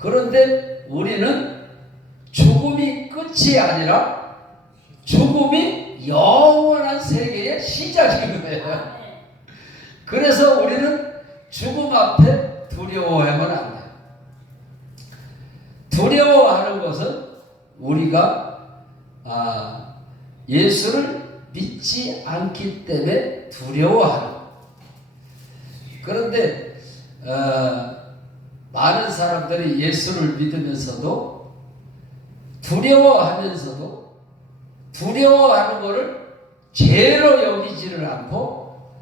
그런데 우리는 죽음이 끝이 아니라 죽음이 영원한 세계의 시작인 거예요. 그래서 우리는 죽음 앞에 두려워하면 안 돼요. 두려워하는 것은 우리가 예수를 믿지 않기 때문에 두려워하는 거예요. 그런데 많은 사람들이 예수를 믿으면서도 두려워하면서도 두려워하는 것을 죄로 여기지를 않고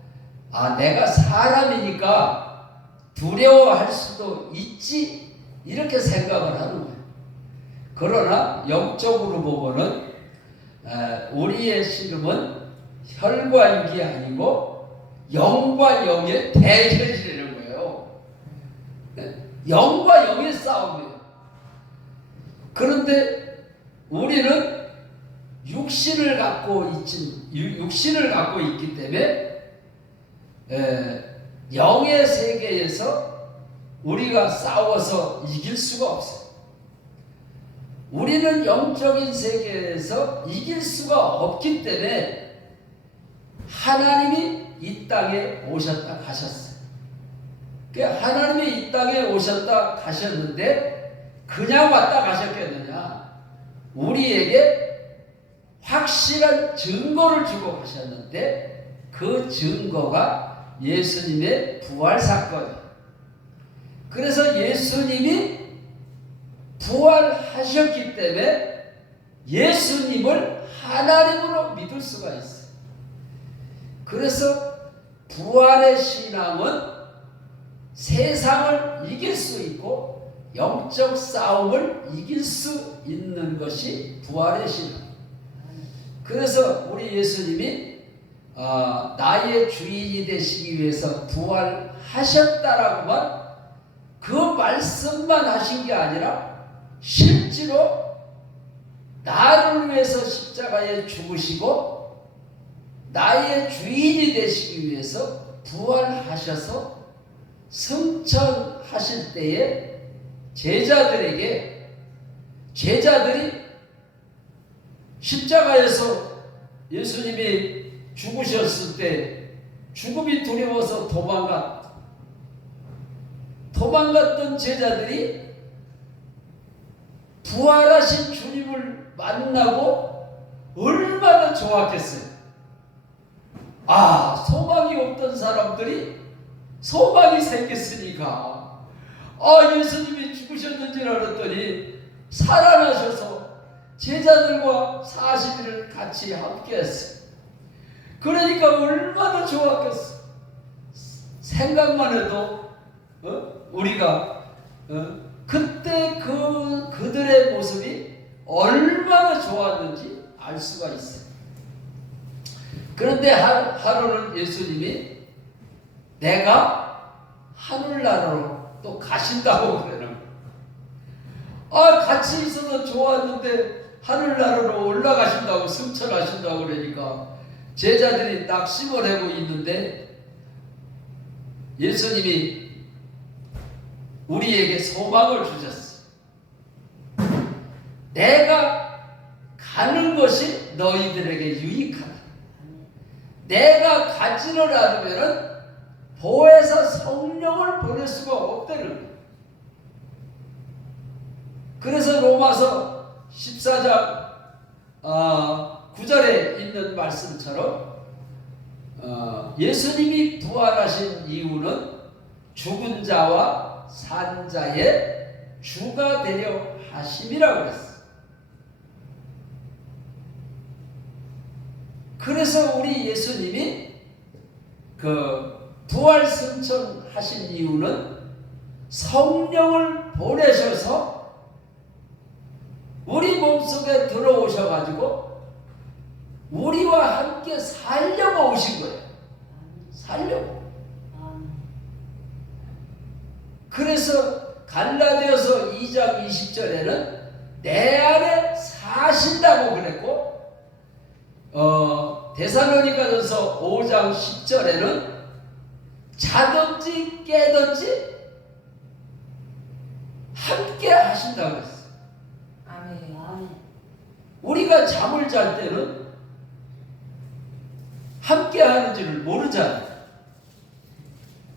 내가 사람이니까 두려워할 수도 있지 이렇게 생각을 하는 거예요. 그러나 영적으로 보고는 우리의 씨름은 혈과 육이 아니고 영과 영의 대결이라는 거예요. 영과 영의 싸움이에요. 그런데 우리는 육신을 갖고 있기 때문에 영의 세계에서 우리가 싸워서 이길 수가 없어요. 우리는 영적인 세계에서 이길 수가 없기 때문에 하나님이 이 땅에 오셨다 가셨어요. 하나님이 이 땅에 오셨다 가셨는데 그냥 왔다 가셨겠느냐? 우리에게 확실한 증거를 주고 가셨는데 그 증거가 예수님의 부활 사건이에요. 그래서 예수님이 부활하셨기 때문에 예수님을 하나님으로 믿을 수가 있어요. 그래서 부활의 신앙은 세상을 이길 수 있고 영적 싸움을 이길 수 있는 것이 부활의 신앙. 그래서 우리 예수님이 나의 주인이 되시기 위해서 부활하셨다라고만 그 말씀만 하신 게 아니라 실제로 나를 위해서 십자가에 죽으시고 나의 주인이 되시기 위해서 부활하셔서 승천하실 때에 제자들이 십자가에서 예수님이 죽으셨을 때 죽음이 두려워서 도망갔던 제자들이 부활하신 주님을 만나고 얼마나 좋았겠어요. 소망이 없던 사람들이 소망이 생겼으니까 예수님이 죽으셨는 줄 알았더니 살아나셔서 제자들과 40일을 같이 함께 했어요. 그러니까 얼마나 좋았겠어. 생각만 해도 우리가 그때 그들의 모습이 얼마나 좋았는지 알 수가 있어요. 그런데 하루는 예수님이 내가 하늘나라로 또 가신다고 그러는 거예요. 같이 있어서 좋았는데 하늘나라로 올라가신다고 승천하신다고 그러니까 제자들이 낙심을 하고 있는데 예수님이 우리에게 소망을 주셨어요. 내가 가는 것이 너희들에게 유익하다. 내가 가지를 않으면 보혜사 성령을 보낼 수가 없다는 거예요. 그래서 로마서 14장 9절에 있는 말씀처럼 예수님이 부활하신 이유는 죽은 자와 산 자의 주가 되려 하심이라고 그랬어요. 그래서 우리 예수님이 부활 승천하신 이유는 성령을 보내셔서 우리 몸속에 들어오셔가지고 우리와 함께 살려고 오신 거예요. 살려고. 그래서 갈라디아서 2장 20절에는 내 안에 사신다고 그랬고 데살로니가전서 5장 10절에는 자든지 깨든지 함께 함께 하신다고 했어요. 아멘. 우리가 잠을 잘 때는 함께 하는지를 모르잖아요.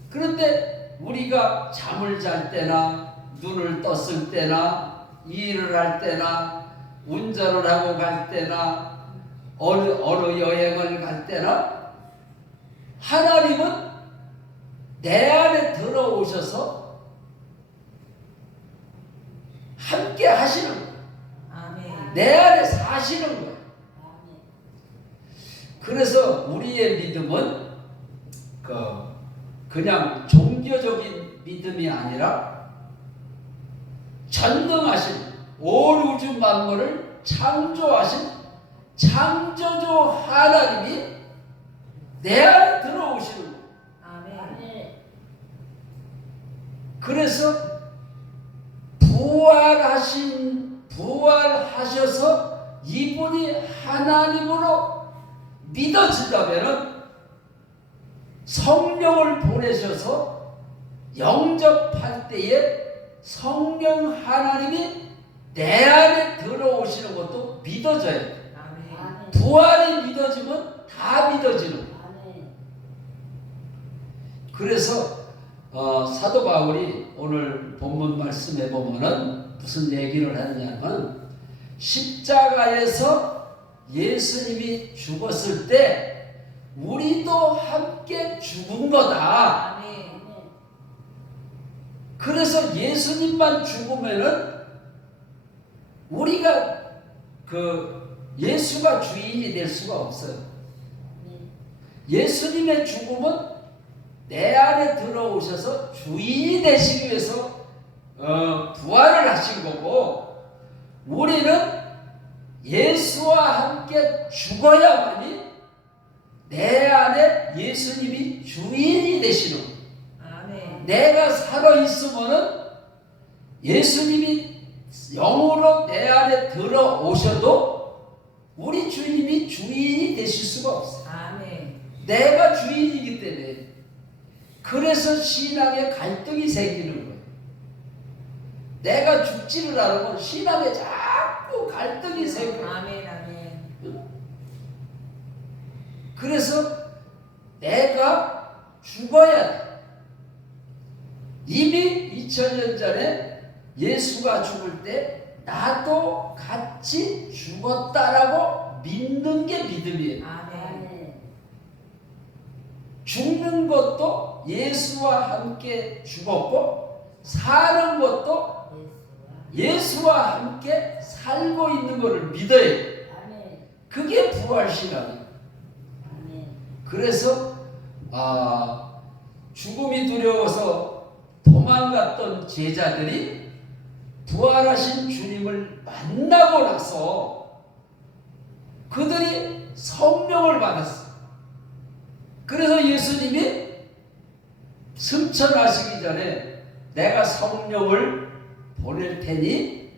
그런데 우리가 잠을 잘 때나 눈을 떴을 때나 일을 할 때나 운전을 하고 갈 때나 어느 여행을 갈 때나 하나님은 내 안에 들어오셔서 함께 하시는 거예요. 아멘. 내 안에 사시는 거예요. 그래서 우리의 믿음은 그냥 종교적인 믿음이 아니라 전능하신 온 우주 만물을 창조하신 창조주 하나님이 내 안에 들어오시는 거예요. 아멘. 그래서 부활하셔서 이분이 하나님으로 믿어지다면은 성령을 보내셔서 영접할 때에 성령 하나님이 내 안에 들어오시는 것도 믿어져야 돼. 아멘. 부활이 믿어지면 다 믿어지는 거예요. 그래서 사도 바울이 오늘 본문 말씀에 보면은 무슨 얘기를 하느냐면 십자가에서 예수님이 죽었을 때 우리도 함께 죽은 거다. 아멘. 그래서 예수님만 죽으면은 우리가 예수가 주인이 될 수가 없어요. 예수님의 죽음은 내 안에 들어오셔서 주인이 되시기 위해서 부활을 하신 거고, 우리는 예수와 함께 죽어야만이 내 안에 예수님이 주인이 되시는 거예요. 아멘. 내가 살아있으면은 예수님이 영으로 내 안에 들어오셔도 우리 주님이 주인이 되실 수가 없어요. 아멘. 내가 주인이기 때문에. 그래서 신앙에 갈등이 생기는 거예요. 내가 죽지를 않으면 신앙에 자꾸 갈등이 생겨요. 아멘. 아멘. 그래서 내가 죽어야 돼. 이미 2000년 전에 예수가 죽을 때 나도 같이 죽었다라고 믿는 게 믿음이에요. 아멘. 죽는 것도 예수와 함께 죽었고, 사는 것도 예수와 함께 살고 있는 것을 믿어야 돼. 그게 부활신앙이에요. 그래서 죽음이 두려워서 도망갔던 제자들이 부활하신 주님을 만나고 나서 그들이 성령을 받았어요. 그래서 예수님이 승천하시기 전에 내가 성령을 보낼 테니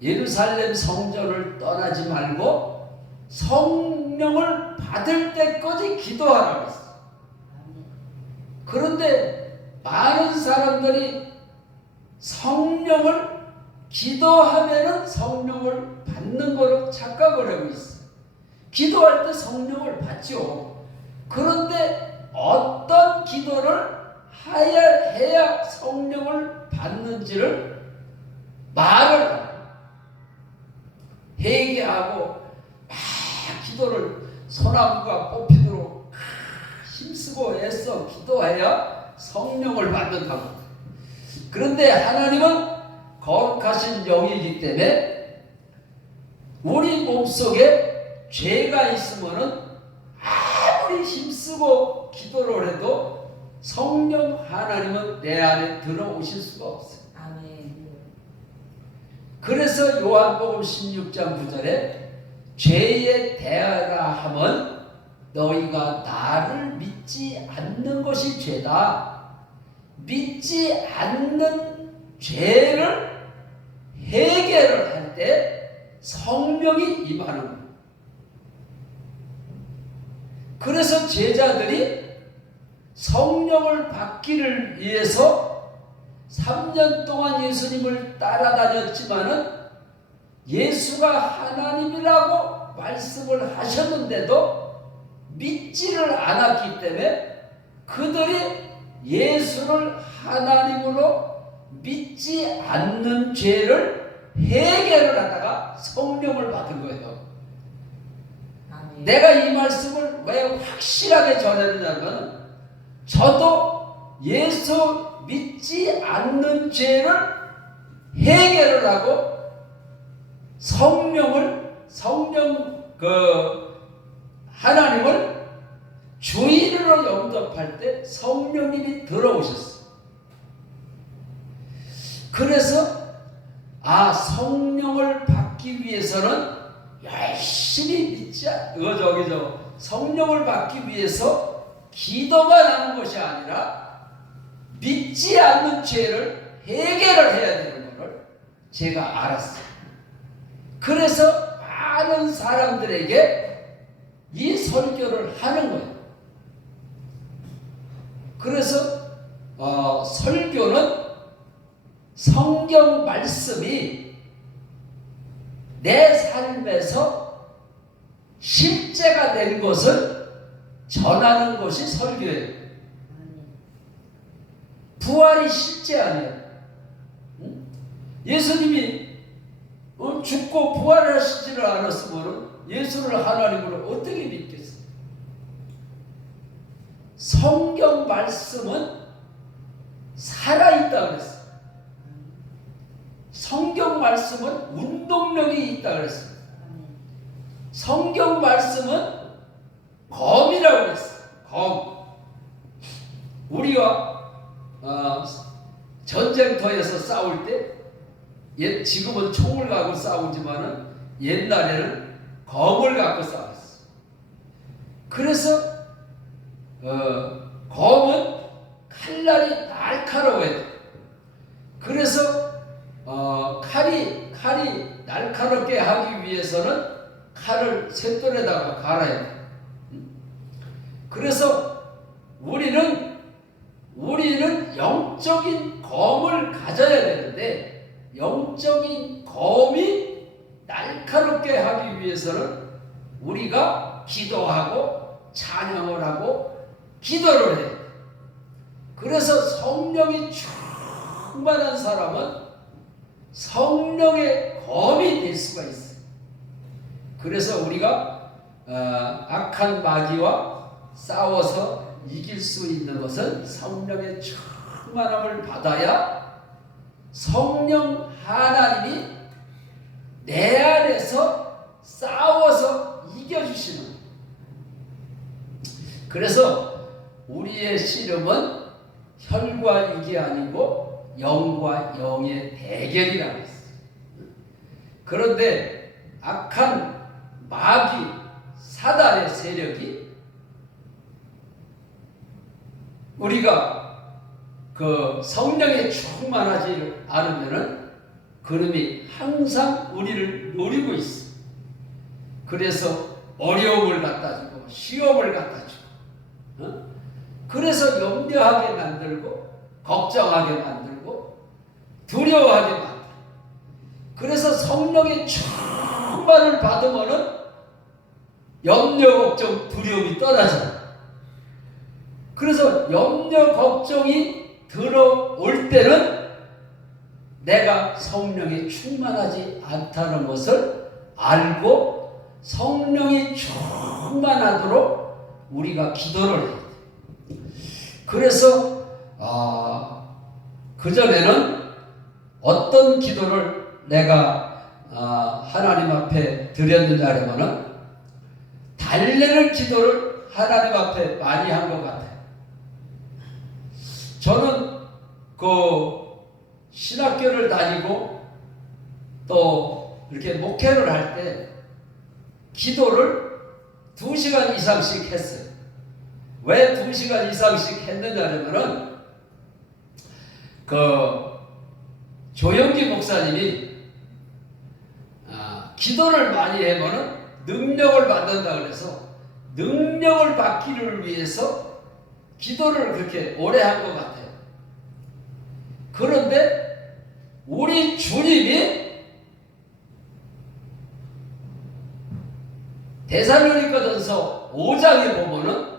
예루살렘 성전을 떠나지 말고 성령을 받을 때까지 기도하라고 했어요. 그런데 많은 사람들이 성령을 기도하면은 성령을 받는 거로 착각을 하고 있어요. 기도할 때 성령을 받죠. 그런데 어떤 기도를 해야 성령을 받는지를 말을 하고 회개하고 막 기도를 소나무가 뽑히도록 힘쓰고 애써 기도해야 성령을 받는다고. 그런데 하나님은 거룩하신 영이기 때문에 우리 몸속에 죄가 있으면은 아무리 힘쓰고 기도를 해도 성령 하나님은 내 안에 들어오실 수가 없어요. 아멘. 그래서 요한복음 16장 9절에 죄에 대하라 함은 너희가 나를 믿지 않는 것이 죄다. 믿지 않는 죄를 해결을 할 때 성령이 임하는 거예요. 그래서 제자들이 성령을 받기를 위해서 3년 동안 예수님을 따라다녔지만은 예수가 하나님이라고 말씀을 하셨는데도 믿지를 않았기 때문에 그들이 예수를 하나님으로 믿지 않는 죄를 해결을 하다가 성령을 받은 거예요. 아멘. 내가 이 말씀을 왜 확실하게 전했냐면 저도 예수 믿지 않는 죄를 해결을 하고 하나님을 주인으로 영접할 때 성령님이 들어오셨어요. 그래서 성령을 받기 위해서는 열심히 성령을 받기 위해서 기도만 하는 것이 아니라 믿지 않는 죄를 해결을 해야 되는 것을 제가 알았어요. 그래서 많은 사람들에게 이 설교를 하는 거예요. 그래서 설교는 성경 말씀이 내 삶에서 실제가 된 것을 전하는 것이 설교예요. 부활이 실제 아니에요. 예수님이 죽고 부활하시지를 않았으면 예수를 하나님으로 어떻게 믿겠어요? 성경 말씀은 살아있다 그랬어요. 성경 말씀은 운동력이 있다 그랬어요. 성경 말씀은 검이라고 그랬어요. 검. 우리가 전쟁터에서 싸울 때 지금은 총을 갖고 싸우지만은 옛날에는 검을 갖고 싸웠어요. 그래서 검은 칼날이 날카로워야 돼. 그래서 칼이 날카롭게 하기 위해서는 칼을 쇳돌에다가 갈아야 돼. 그래서 우리는 영적인 검을 가져야 되는데 영적인 검이 날카롭게 하기 위해서는 우리가 기도하고 찬양을 하고 기도를 해요. 그래서 성령이 충만한 사람은 성령의 검이 될 수가 있어요. 그래서 우리가 악한 마귀와 싸워서 이길 수 있는 것은 성령의 충만함을 받아야 성령 하나님이 내 안에서 싸워서 이겨주시는. 그래서 우리의 씨름은 혈과 육이 아니고 영과 영의 대결이라고 했어요. 그런데 악한 마귀 사단의 세력이 우리가 그 성령에 충만하지 않으면은 그놈이 항상 우리를 노리고 있어. 그래서 어려움을 갖다 주고 시험을 갖다 주고 그래서 염려하게 만들고 걱정하게 만들고 두려워하게 만들고 그래서 성령의 충만을 받으면은 염려 걱정 두려움이 떠나잖아. 그래서 염려 걱정이 들어올 때는 내가 성령이 충만하지 않다는 것을 알고 성령이 충만하도록 우리가 기도를 해야 돼. 그래서 그전에는 어떤 기도를 내가 하나님 앞에 드렸느냐 하면은 달래는 기도를 하나님 앞에 많이 한 것 같아요. 저는 그 신학교를 다니고 또 이렇게 목회를 할 때 기도를 2시간 이상씩 했어요. 왜 2시간 이상씩 했느냐면은 그 조영기 목사님이 기도를 많이 하면은 능력을 받는다 그래서 능력을 받기를 위해서 기도를 그렇게 오래 한 것 같아요. 그런데 우리 주님이 데살로니가전서 5장에 보면은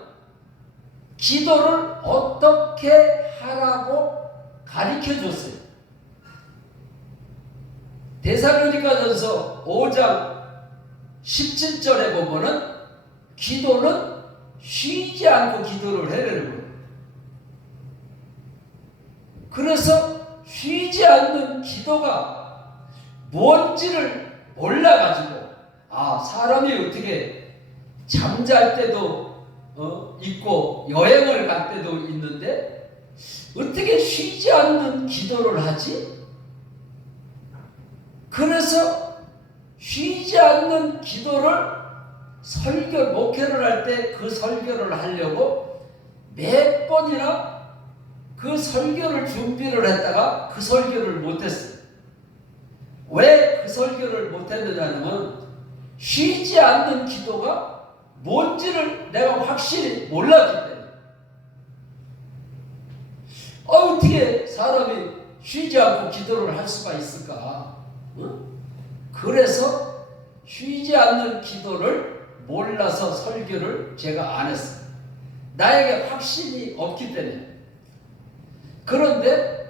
기도를 어떻게 하라고 가르쳐 줬어요. 데살로니가전서 5장 17절에 보면은 기도는 쉬지 않고 기도를 해내는 거예요. 그래서 쉬지 않는 기도가 뭔지를 몰라가지고 사람이 어떻게 잠잘 때도 있고 여행을 갈 때도 있는데 어떻게 쉬지 않는 기도를 하지? 그래서 쉬지 않는 기도를 목회를 할 때 그 설교를 하려고 몇 번이나 그 설교를 준비를 했다가 그 설교를 못했어요. 왜 그 설교를 못했느냐면 쉬지 않는 기도가 뭔지를 내가 확실히 몰랐기 때문에. 어떻게 사람이 쉬지 않고 기도를 할 수가 있을까? 그래서 쉬지 않는 기도를 몰라서 설교를 제가 안 했어요. 나에게 확신이 없기 때문에. 그런데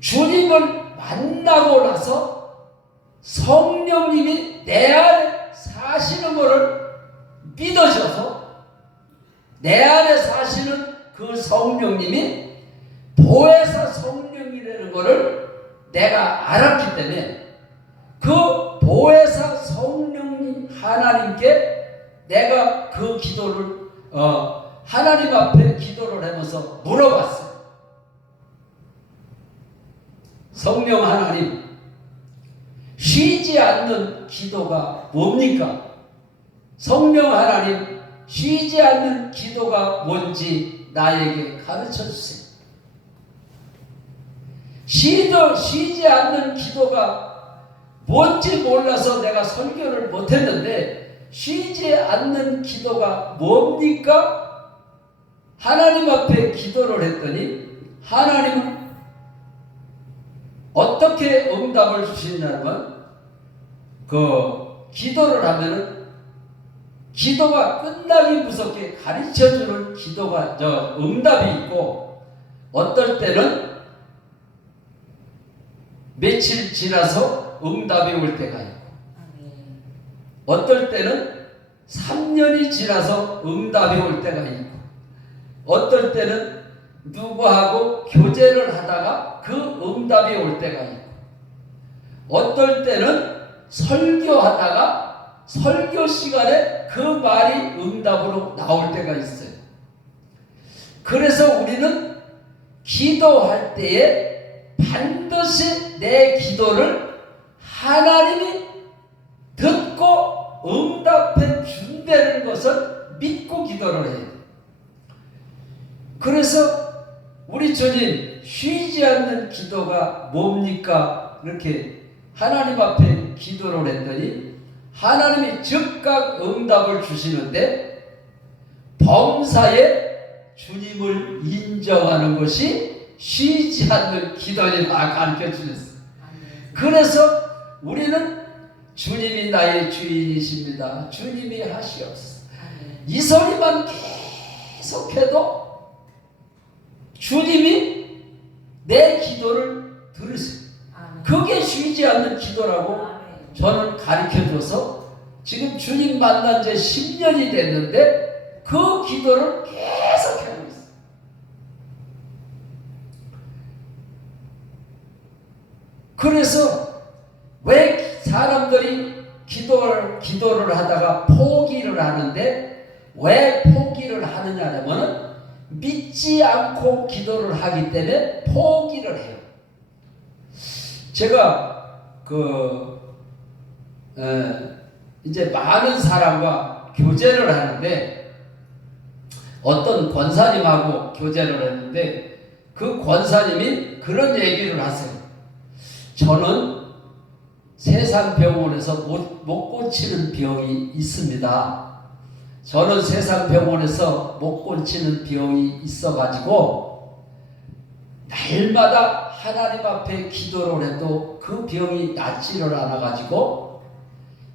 주님을 만나고 나서 성령님이 내 안에 사시는 것을 믿어져서 내 안에 사시는 그 성령님이 보혜사 성령이라는 것을 내가 알았기 때문에 그 보혜사 성령님 하나님께 내가 그 기도를 하나님 앞에 기도를 하면서 물어봤어요. 성령 하나님, 쉬지 않는 기도가 뭡니까? 성령 하나님, 쉬지 않는 기도가 뭔지 나에게 가르쳐 주세요. 쉬지 않는 기도가 뭔지 몰라서 내가 설교를 못했는데 쉬지 않는 기도가 뭡니까? 하나님 앞에 기도를 했더니 하나님은 어떻게 응답을 주시냐면 그 기도를 하면은 기도가 끝나기 무섭게 가르쳐주는 기도가 응답이 있고 어떨 때는 며칠 지나서 응답이 올 때가 있고 어떨 때는 3년이 지나서 응답이 올 때가 있고 어떨 때는 누구하고 교제를 하다가 그 응답이 올 때가 있고 어떨 때는 설교하다가 설교 시간에 그 말이 응답으로 나올 때가 있어요. 그래서 우리는 기도할 때에 반드시 내 기도를 하나님이 듣고 응답해 준다는 것을 믿고 기도를 해요. 그래서 우리 주님 쉬지 않는 기도가 뭡니까? 이렇게 하나님 앞에 기도를 했더니 하나님이 즉각 응답을 주시는데 범사에 주님을 인정하는 것이 쉬지 않는 기도니라 가르쳐 주셨어요. 그래서 우리는 주님이 나의 주인이십니다. 주님이 하시옵소서. 이 소리만 계속해도 주님이 내 기도를 들으세요. 그게 쉬지 않는 기도라고 저는 가르쳐줘서 지금 주님 만난 지 10년이 됐는데 그 기도를 계속 하고 있어요. 그래서 왜 사람들이 기도를 하다가 포기를 하는데 왜 포기를 하느냐면 믿지 않고 기도를 하기 때문에 포기를 해요. 제가 이제 많은 사람과 교제를 하는데 어떤 권사님하고 교제를 했는데 그 권사님이 그런 얘기를 하세요. 저는 세상병원에서 못 고치는 병이 있습니다. 저는 세상병원에서 못 고치는 병이 있어가지고 날마다 하나님 앞에 기도를 해도 그 병이 낫지를 않아가지고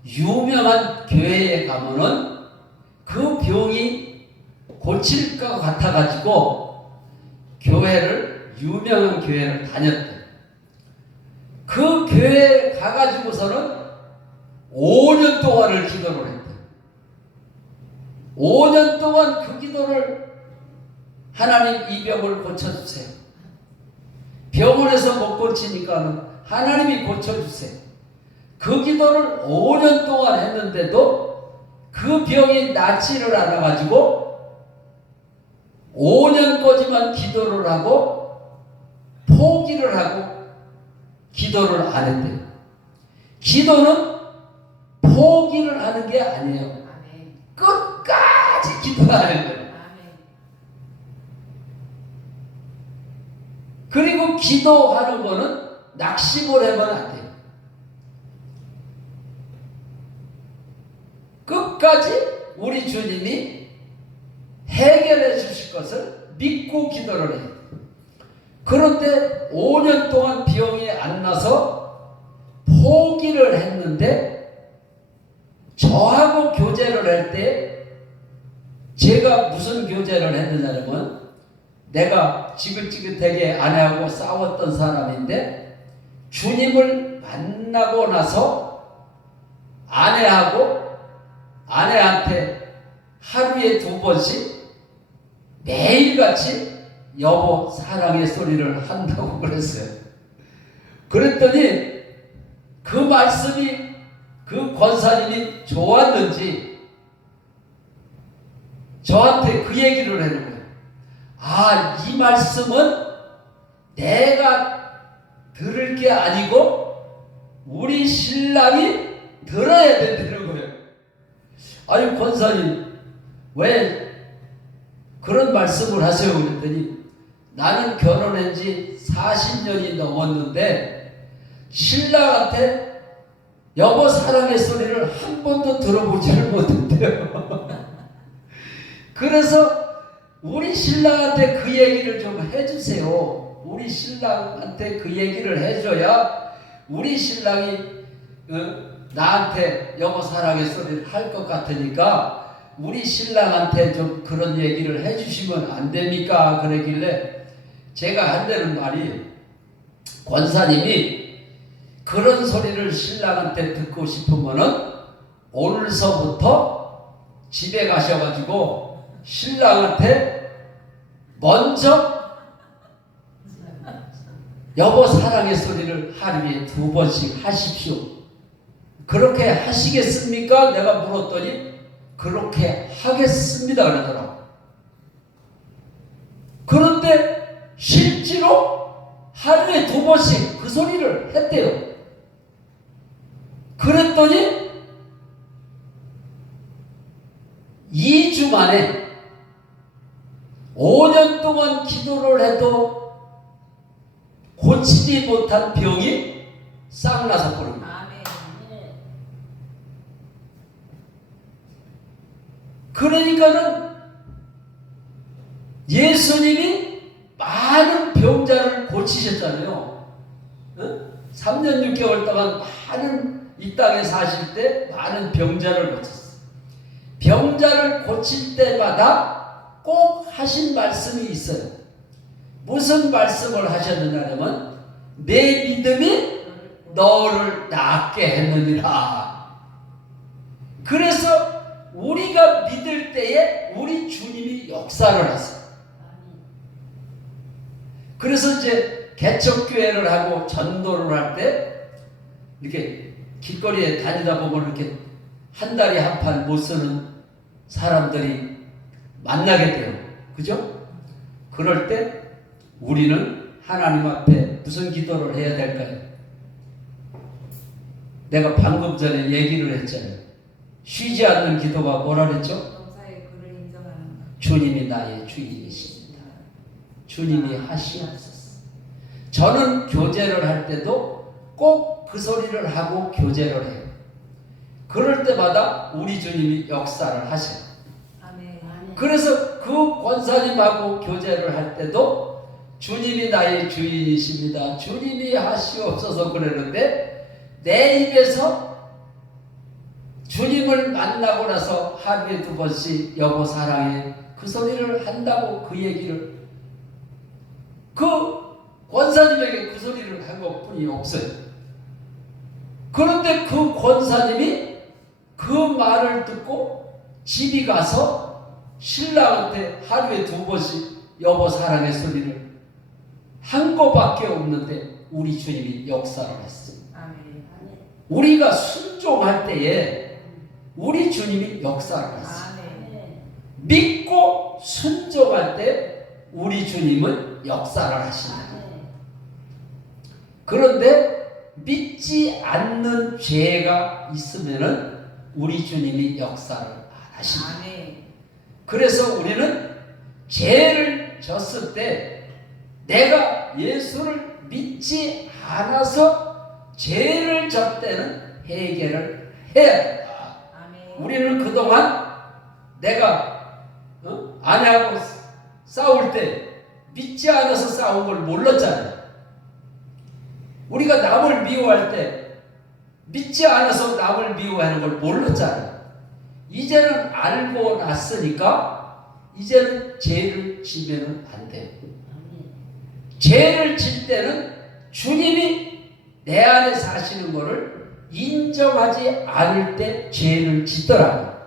유명한 교회에 가면은 그 병이 고칠 것 같아가지고 유명한 교회를 다녔대. 그 교회에 가가지고서는 5년 동안을 기도를 했대. 5년 동안 그 기도를 하나님 이 병을 고쳐주세요. 병원에서 못 고치니까 하나님이 고쳐주세요. 그 기도를 5년 동안 했는데도 그 병이 낫지를 않아가지고 5년까지만 기도를 하고 포기를 하고 기도를 안 했대요. 기도는 포기를 하는 게 아니에요. 아멘. 끝까지 기도하는 거예요. 아멘. 그리고 기도하는 거는 낙심을 해서는 안 돼요. 끝까지 우리 주님이 해결해 주실 것을 믿고 기도를 해요. 그런데 5년 동안 병이 안 나서 포기를 했는데 저하고 교제를 할 때 제가 무슨 교제를 했느냐면 내가 지긋지긋하게 아내하고 싸웠던 사람인데 주님을 만나고 나서 아내한테 하루에 2번씩 매일같이 여보 사랑의 소리를 한다고 그랬어요. 그랬더니 그 말씀이 그 권사님이 좋았는지 저한테 그 얘기를 하는 거예요. 아, 이 말씀은 내가 들을 게 아니고 우리 신랑이 들어야 된다는 거예요. 아유 권사님 왜 그런 말씀을 하세요? 그랬더니 나는 결혼한 지 40년이 넘었는데 신랑한테 여보 사랑의 소리를 한 번도 들어보지를 못했대요. 그래서 우리 신랑한테 그 얘기를 좀 해주세요. 우리 신랑한테 그 얘기를 해줘야 우리 신랑이 나한테 여보 사랑의 소리를 할 것 같으니까 우리 신랑한테 좀 그런 얘기를 해주시면 안 됩니까? 그러길래 제가 한다는 말이 권사님이 그런 소리를 신랑한테 듣고 싶으면은 오늘서부터 집에 가셔가지고 신랑한테 먼저 여보 사랑의 소리를 하루에 2번씩 하십시오. 그렇게 하시겠습니까? 내가 물었더니 그렇게 하겠습니다 그러더라고. 그런데 실제로 하루에 2번씩 그 소리를 했대요. 그랬더니 2주 만에 5년 동안 기도를 해도 고치지 못한 병이 싹 나서 버립니다. 아멘. 그러니까는 예수님이 많은 병자를 고치셨잖아요. 3년 6개월 동안 많은 이 땅에 사실 때 많은 병자를 고쳤어요. 병자를 고칠 때마다 꼭 하신 말씀이 있어요. 무슨 말씀을 하셨느냐면 내 믿음이 너를 낫게 했느니라. 그래서 우리가 믿을 때에 우리 주님이 역사를 하세요. 그래서 이제 개척교회를 하고 전도를 할 때 이렇게 길거리에 다니다 보면 이렇게 한 달에 한 판 못 쓰는 사람들이 만나게 돼요. 그죠? 그럴 때 우리는 하나님 앞에 무슨 기도를 해야 될까요? 내가 방금 전에 얘기를 했잖아요. 쉬지 않는 기도가 뭐라 그랬죠? 범사의 그를 인정하는 것. 주님이 나의 주인이십니다. 주님이 하시옵소서. 저는 교제를 할 때도 꼭 그 소리를 하고 교제를 해요. 그럴 때마다 우리 주님이 역사를 하셔요. 아멘. 그래서 그 권사님하고 교제를 할 때도 주님이 나의 주인이십니다. 주님이 하시옵소서 그러는데 내 입에서 주님을 만나고 나서 하루에 2번씩 여보 사랑해 그 소리를 한다고 그 얘기를 그 권사님에게 그 소리를 한 것뿐이 없어요. 그런데 그 권사님이 그 말을 듣고 집이 가서 신랑한테 하루에 2번씩 여보 사랑의 소리를 한 것밖에 없는데 우리 주님이 역사를 했어요. 아멘. 우리가 순종할 때에 우리 주님이 역사를 했어요. 아멘. 믿고 순종할 때 우리 주님은 역사를 하신다. 그런데 믿지 않는 죄가 있으면은 우리 주님이 역사를 안 하신다. 아멘. 그래서 우리는 죄를 졌을 때 내가 예수를 믿지 않아서 죄를 졌을 때는 해결을 해야 된다. 아멘. 우리는 그동안 내가 아내하고 싸울 때 믿지 않아서 싸운 걸 몰랐잖아요. 우리가 남을 미워할 때 믿지 않아서 남을 미워하는 걸 몰랐잖아요. 이제는 알고 났으니까 이제는 죄를 지면 안 돼요. 죄를 질 때는 주님이 내 안에 사시는 것을 인정하지 않을 때 죄를 짓더라고요.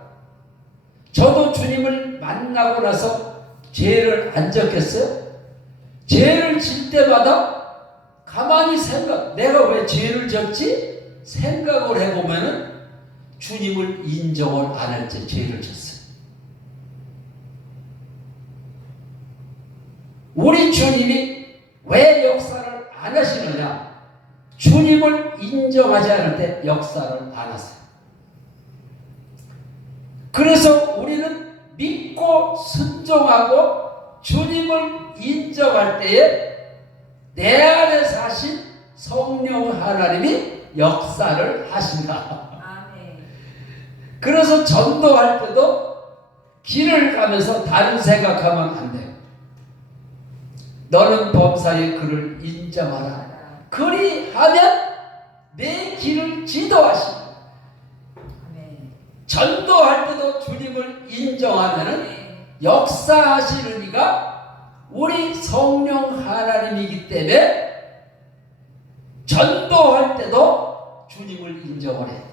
저도 주님을 만나고 나서 죄를 안 졌겠어요? 죄를 질 때마다 가만히 내가 왜 죄를 졌지? 생각을 해보면은 주님을 인정을 안 할 때 죄를 졌어요. 우리 주님이 왜 역사를 안 하시느냐? 주님을 인정하지 않을 때 역사를 안 하세요. 그래서 우리는 믿고 순종하고 주님을 인정할 때에 내 안에 사신 성령 하나님이 역사를 하신다. 아멘. 그래서 전도할 때도 길을 가면서 다른 생각하면 안 돼요. 너는 범사의 그를 인정하라. 그리하면 내 길을 지도하신다. 아멘. 전도할 때도 주님을 인정하면은 아멘. 역사하시는 이가 우리 성령 하나님이기 때문에 전도할 때도 주님을 인정을 해야 돼요.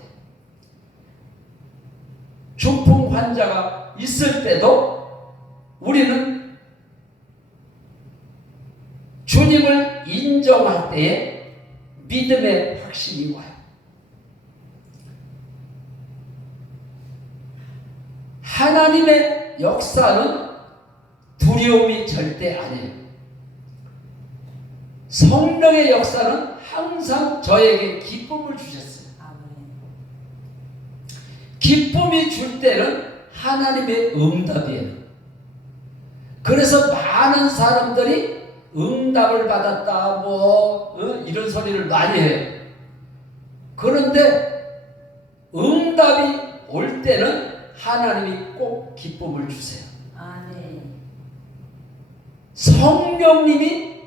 중풍 환자가 있을 때도 우리는 주님을 인정할 때에 믿음의 확신이 와요. 하나님의 역사는 두려움이 절대 아니에요. 성령의 역사는 항상 저에게 기쁨을 주셨어요. 아멘. 기쁨이 줄 때는 하나님의 응답이에요. 그래서 많은 사람들이 응답을 받았다 이런 소리를 많이 해요. 그런데 응답이 올 때는 하나님이 꼭 기쁨을 주세요. 아멘. 성령님이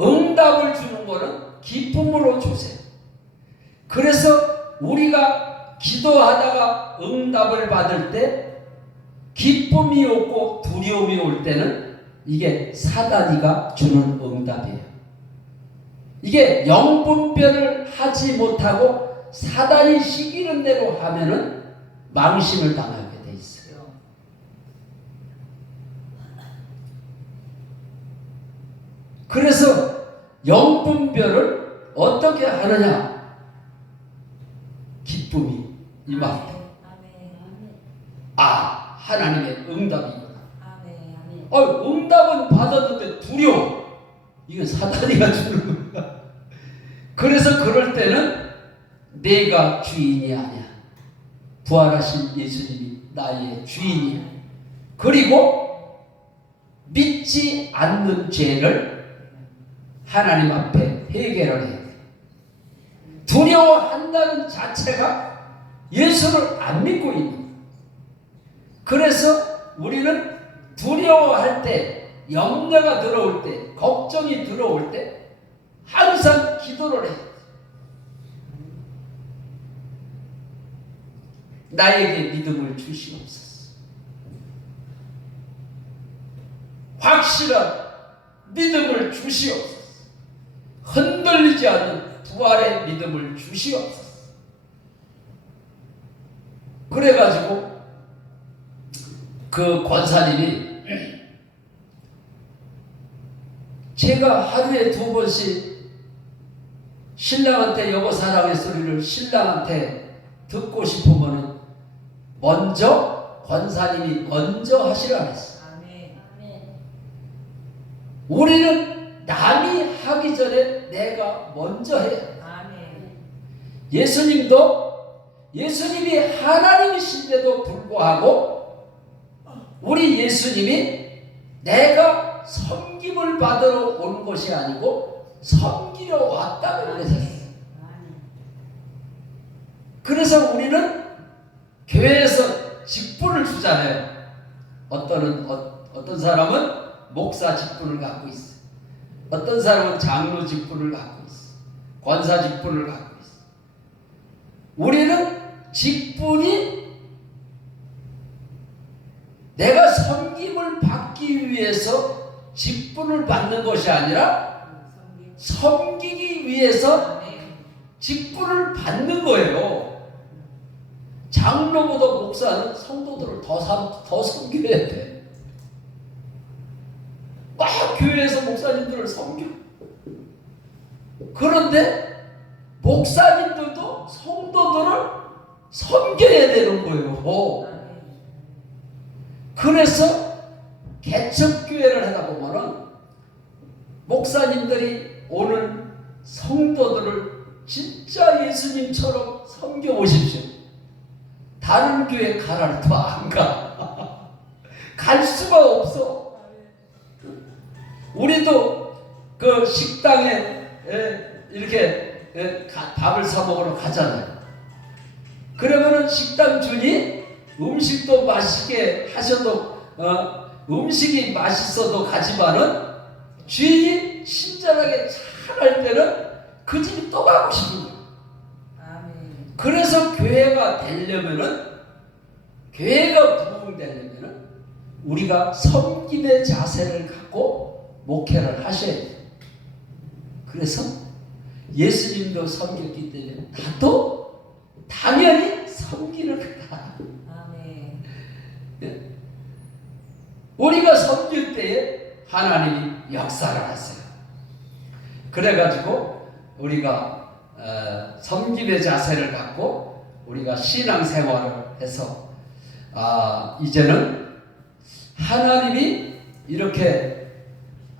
응답을 주는 거는 기쁨으로 주세요. 그래서 우리가 기도하다가 응답을 받을 때 기쁨이 없고 두려움이 올 때는 이게 사단이가 주는 응답이에요. 이게 영분별을 하지 못하고 사단이 시키는 대로 하면은 망신을 당하게 돼 있어요. 그래서 영분별을 어떻게 하느냐? 기쁨이 임할 때. 아, 하나님의 응답이구나. 응답은 받았는데 두려워. 이건 사단이가 주는 거야. 그래서 그럴 때는 내가 주인이 아니야. 부활하신 예수님이 나의 주인이야. 그리고 믿지 않는 죄를 하나님 앞에 해결을 해야 돼. 두려워한다는 자체가 예수를 안 믿고 있는 거야. 그래서 우리는 두려워할 때 염려가 들어올 때, 걱정이 들어올 때 항상 기도를 해. 나에게 믿음을 주시옵소서. 확실한 믿음을 주시옵소서. 흔들리지 않는 부활의 믿음을 주시옵소서. 그래가지고 그 권사님이 제가 하루에 2번씩 신랑한테 여보 사랑의 소리를 신랑한테 듣고 싶으면 먼저 권사님이 먼저 하시라 했어. 아멘. 우리는 남이 하기 전에 내가 먼저 해야 돼. 아멘. 예수님이 하나님이신데도 불구하고 우리 예수님이 내가 섬김을 받으러 온 것이 아니고 섬기러 왔다고 그랬어요. 그래서 우리는 교회에서 직분을 주잖아요. 어떤 사람은 목사 직분을 갖고 있어요. 어떤 사람은 장로 직분을 갖고 있어요. 권사 직분을 갖고 있어요. 우리는 직분이 내가 섬김을 받기 위해서 직분을 받는 것이 아니라 섬기기 위해서 직분을 받는 거예요. 장로보다 목사는 성도들을 더 섬겨야 돼. 막 교회에서 목사님들을 섬겨. 그런데 목사님들도 성도들을 섬겨야 되는 거예요. 그래서 개척교회를 하다 보면은 목사님들이 오늘 성도들을 진짜 예수님처럼 섬겨보십시오. 다른 교회 가라도 안 가. 갈 수가 없어. 우리도 그 식당에 이렇게 밥을 사 먹으러 가잖아요. 그러면은 식당 주인이 음식도 맛있게 하셔도 음식이 맛있어도 가지만은 주인이 친절하게 잘할 때는 그 집이 또 가고 싶은 거예요. 아멘. 그래서 교회가 되려면은 교회가 부흥되려면은 우리가 섬김의 자세를 갖고 목회를 하셔야 돼요. 그래서 예수님도 섬겼기 때문에 나도 당연히 섬기는 거다. 아멘. 우리가 섬길 때에 하나님이 역사를 하세요. 그래가지고 우리가 섬김의 자세를 갖고 우리가 신앙생활을 해서 이제는 하나님이 이렇게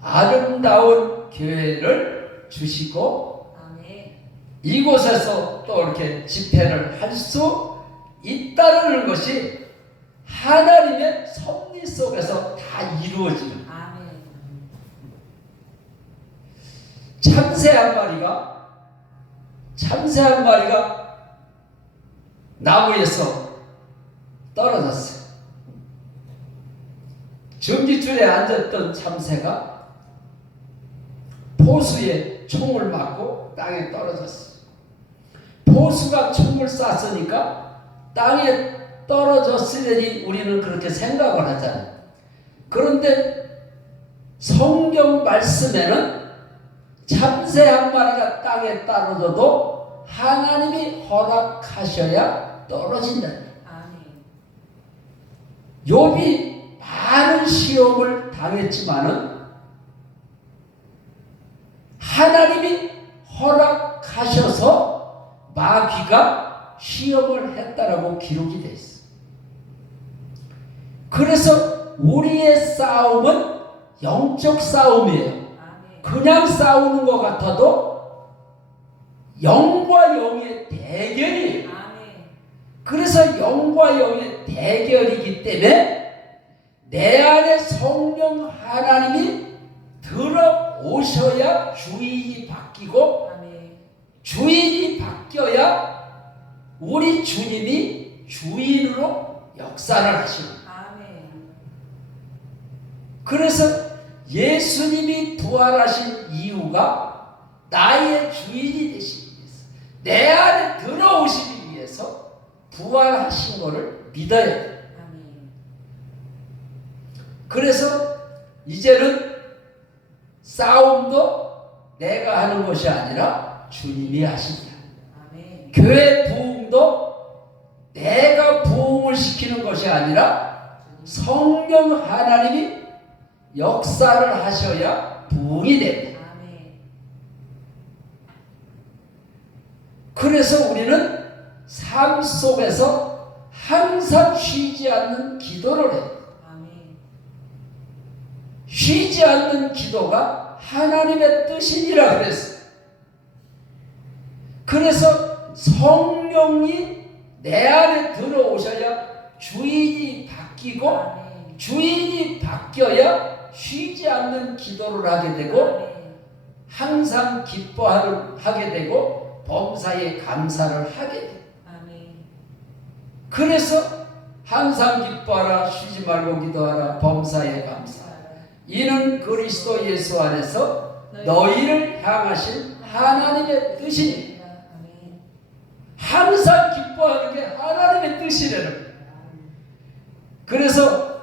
아름다운 교회를 주시고 아멘. 이곳에서 또 이렇게 집회를 할 수 있다는 것이 하나님의 섭리 속에서 다 이루어지는. 아멘. 참새 한 마리가 나무에서 떨어졌어요. 전기줄에 앉았던 참새가 포수에 총을 맞고 땅에 떨어졌어요. 포수가 총을 쐈으니까 땅에 떨어졌으려니 우리는 그렇게 생각을 하잖아요. 그런데 성경 말씀에는 참새 한 마리가 땅에 떨어져도 하나님이 허락하셔야 떨어진다. 아멘. 욥이 많은 시험을 당했지만은 하나님이 허락하셔서 마귀가 시험을 했다라고 기록이 되어 있어요. 그래서 우리의 싸움은 영적 싸움이에요. 아멘. 그냥 싸우는 것 같아도 영과 영의 대결이에요. 아멘. 그래서 영과 영의 대결이기 때문에 내 안에 성령 하나님이 들어오셔야 주인이 바뀌고 아멘. 주인이 바뀌어야 우리 주님이 주인으로 역사를 하시는. 아멘. 그래서 예수님이 부활하신 이유가 나의 주인이 되시기 위해서, 내 안에 들어오시기 위해서 부활하신 것을 믿어야 돼. 아멘. 그래서 이제는 싸움도 내가 하는 것이 아니라 주님이 하신다. 아멘. 교회 부흥도 내가 부흥을 시키는 것이 아니라 성령 하나님이 역사를 하셔야 부흥이 된다. 아멘. 그래서 우리는 삶 속에서 항상 쉬지 않는 기도를 해요. 아멘. 쉬지 않는 기도가 하나님의 뜻이니라 그랬어요. 그래서 성령이 내 안에 들어오셔야 주인이 바뀌고, 아멘. 주인이 바뀌어야 쉬지 않는 기도를 하게 되고, 아멘. 항상 기뻐하게 되고, 범사에 감사를 하게 돼요. 아멘. 그래서 항상 기뻐하라, 쉬지 말고 기도하라, 범사에 감사. 이는 그리스도 예수 안에서 너희를 향하신 하나님의 뜻이니, 아멘. 항상 기뻐하는 게 하나님의 뜻이라는 거예요. 그래서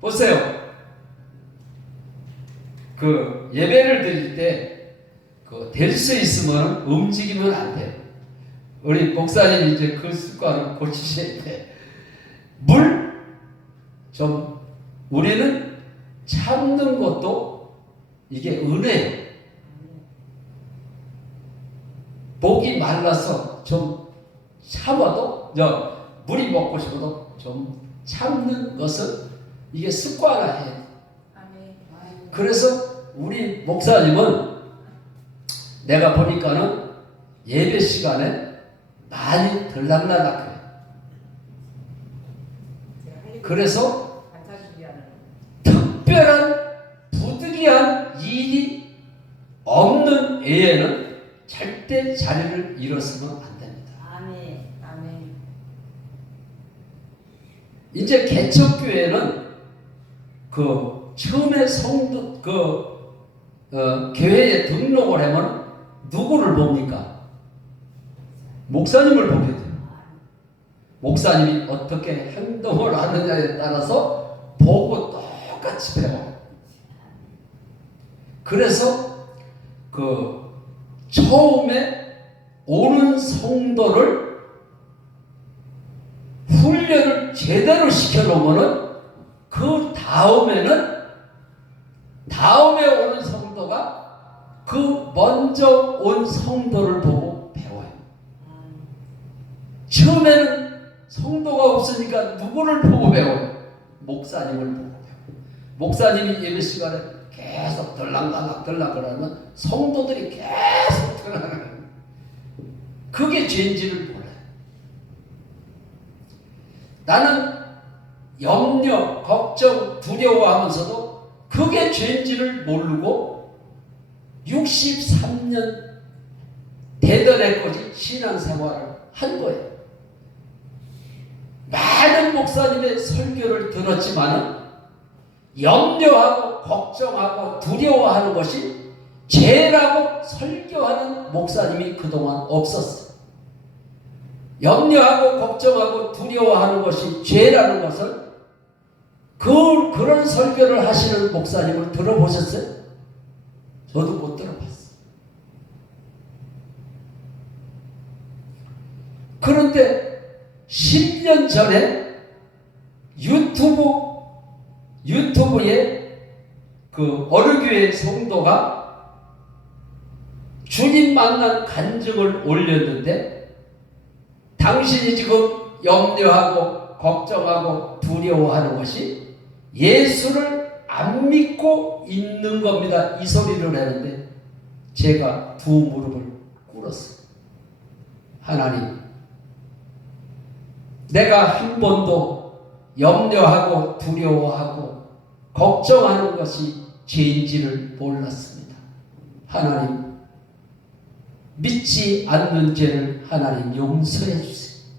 보세요. 그 예배를 드릴 때 될 수 있으면 움직이면 안 돼요. 우리 목사님이 이제 그 습관을 고치셔야 돼. 좀 우리는 참는 것도 이게 은혜예요. 목이 말라서 좀 참아도, 물이 먹고 싶어도 좀 참는 것은 이게 습관화해요. 아멘. 그래서 우리 목사님은 내가 보니까는 예배 시간에 많이 들락날락해요. 그래서 특별한 부득이한 일이 없는 애에는 절대 자리를 잃었으면 안 됩니다. 아멘. 아멘. 이제 개척교회는 처음에 성도 교회에 등록을 하면 누구를 봅니까? 목사님을 보게 돼요. 목사님이 어떻게 행동을 하느냐에 따라서 보고 똑같이 배워요. 그래서 처음에 오는 성도를 훈련을 제대로 시켜놓으면은 그 다음에 오는 성도가 먼저 온 성도를 보고 배워요. 처음에는 성도가 없으니까 누구를 보고 배워요? 목사님을 보고 배워요. 목사님이 예배 시간에 계속 들락날락 그러면 성도들이 계속 들락날락. 그게 죄인지를 몰라요. 나는 염려, 걱정, 두려워하면서도 그게 죄인지를 모르고 63년 되더래까지 신앙생활을 한 거예요. 많은 목사님의 설교를 들었지만은 염려하고 걱정하고 두려워하는 것이 죄라고 설교하는 목사님이 그동안 없었어요. 염려하고 걱정하고 두려워하는 것이 죄라는 것을 그런 설교를 하시는 목사님을 들어보셨어요? 저도 못 들어봤어요. 그런데 10년 전에 유튜브에 어느 교회 성도가 주님 만난 간증을 올렸는데, 당신이 지금 염려하고 걱정하고 두려워하는 것이 예수를 안 믿고 있는 겁니다. 이 소리를 하는데 제가 두 무릎을 꿇었어요. 하나님, 내가 한 번도 염려하고 두려워하고 걱정하는 것이 죄인지를 몰랐습니다. 하나님, 믿지 않는 죄를 하나님 용서해 주세요.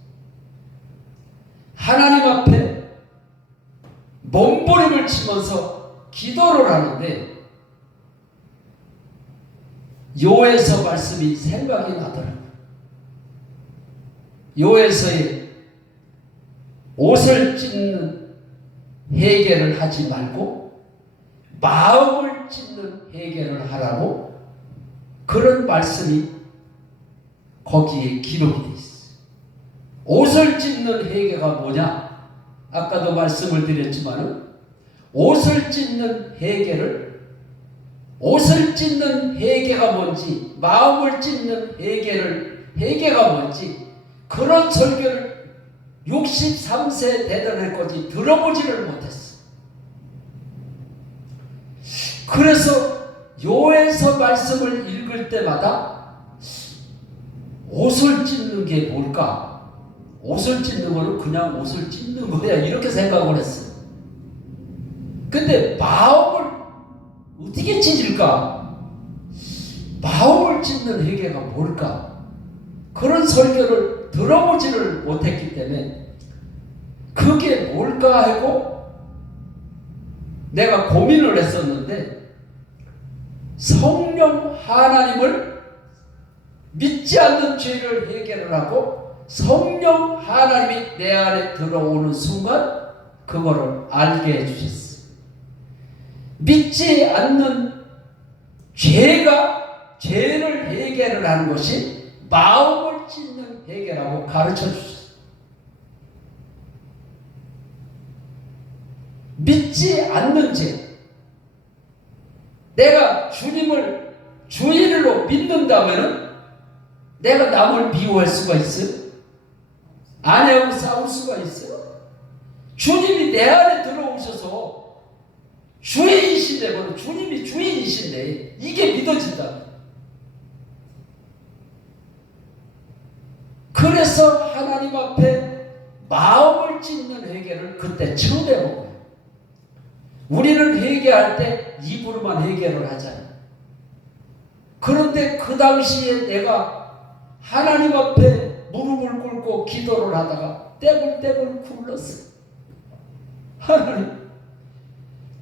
하나님 앞에 몸부림을 치면서 기도를 하는데 요에서 말씀이 생각이 나더라고요. 요에서의 옷을 찢는 회개를 하지 말고 마음을 찢는 회개를 하라고 그런 말씀이 거기에 기록이 되어 있어요. 옷을 찢는 회개가 뭐냐? 아까도 말씀을 드렸지만 옷을 찢는 회개가 뭔지, 마음을 찢는 회개가 뭔지 그런 설교를 63세 되던 해까지 들어보지를 못했어. 그래서 요에서 말씀을 읽을 때마다 옷을 찢는 게 뭘까? 옷을 찢는 거는 그냥 옷을 찢는 거야 이렇게 생각을 했어. 근데 마음을 어떻게 찢을까? 마음을 찢는 회개가 뭘까? 그런 설교를 들어보지를 못했기 때문에 그게 뭘까 하고 내가 고민을 했었는데 성령 하나님을 믿지 않는 죄를 해결을 하고 성령 하나님이 내 안에 들어오는 순간 그거를 알게 해주셨어요. 믿지 않는 죄를 해결을 하는 것이 마음을 찢는 회개라고 가르쳐 주셨어요. 믿지 않는 죄. 내가 주님을 주인으로 믿는다면 내가 남을 미워할 수가 있어요? 아내하고 싸울 수가 있어요? 주님이 내 안에 들어오셔서 주인이신데, 바로 주님이 주인이신데 이게 믿어진다. 그래서 하나님 앞에 마음을 찢는 회개를 그때 처음 해본 거예요. 우리는 회개할 때 입으로만 회개를 하잖아요. 그런데 그 당시에 내가 하나님 앞에 무릎을 꿇고 기도를 하다가 떼굴떼굴 굴렀어요. 하나님,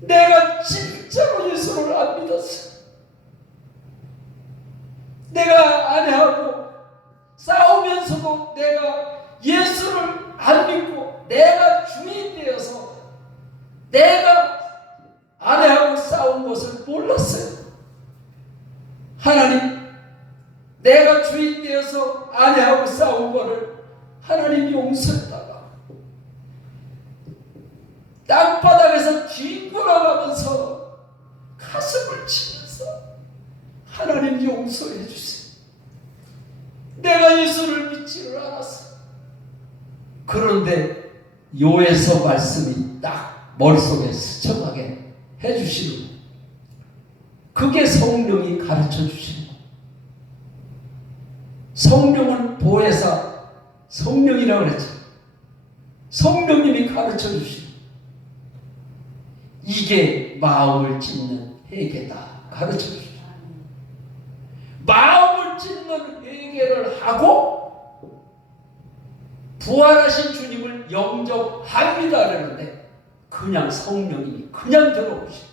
내가 진짜로 예수를 안 믿었어. 내가 아내하고 싸우면서도 내가 예수를 안 믿고 내가 주인 되어서 내가 아내하고 싸운 것을 몰랐어요. 하나님, 내가 주인 되어서 아내하고 싸운 것을 하나님 용서했다가 땅바닥에서 뒹굴어가면서 가슴을 치면서 하나님 용서해 주세요. 내가 예수를 믿지를 않았어. 그런데 요에서 말씀이 딱 머릿속에 스쳐가게 해주시는 거예요. 그게 성령이 가르쳐 주시는 거예요. 성령은 보혜사, 성령이라고 그랬죠. 성령님이 가르쳐 주시는 거예요. 이게 마음을 찢는 회개다 가르쳐 주시죠. 마음을 찢는 회개를 하고 부활하신 주님을 영접합니다 그러는데 그냥 성령님이 그냥 들어오시죠.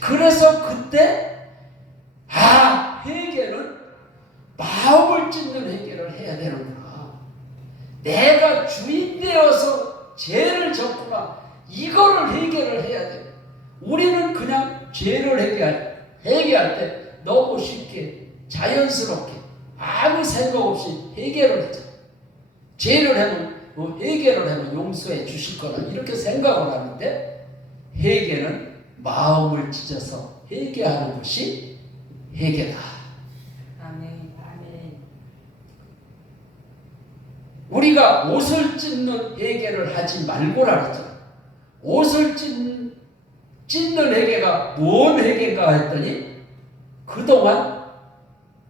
그래서 그때 회개는 마음을 찢는 회개를 해야 되는구나. 내가 주인 되어서 죄를 졌구나. 이거를 해결을 해야 돼. 우리는 그냥 죄를 해결할 때 너무 쉽게 자연스럽게 아무 생각 없이 해결을 했잖아. 죄를 하면 해결을 하면 용서해 주실 거라 이렇게 생각을 하는데 회개는 마음을 찢어서 회개하는 것이 회개다. 아멘. 아멘. 우리가 옷을 찢는 회개를 하지 말고라 그랬잖아. 옷을 찢는 회개가 뭔 회개인가 했더니 그동안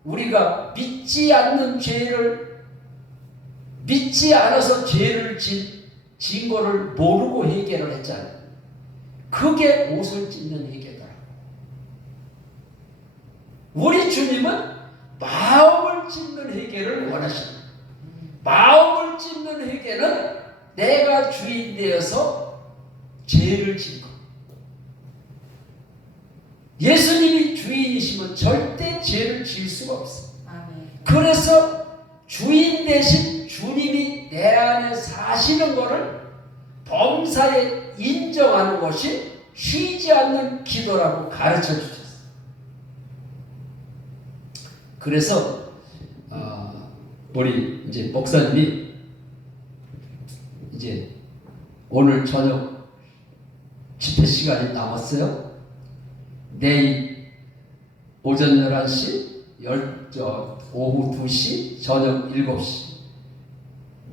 우리가 믿지 않아서 죄를 진 거를 모르고 회개를 했잖아요. 그게 옷을 찢는 회개다. 우리 주님은 마음을 찢는 회개를 원하십니다. 마음을 찢는 회개는 내가 주인 되어서 죄를 진 것. 예수님이 주인이시면 절대 죄를 지을 수가 없어요. 아멘. 그래서 주인 대신 주님이 내 안에 사시는 것을 범사에 인정하는 것이 쉬지 않는 기도라고 가르쳐 주셨어요. 그래서 우리 이제 목사님이 이제 오늘 저녁 집회 시간이 남았어요. 내일 오전 11시, 오후 2시, 저녁 7시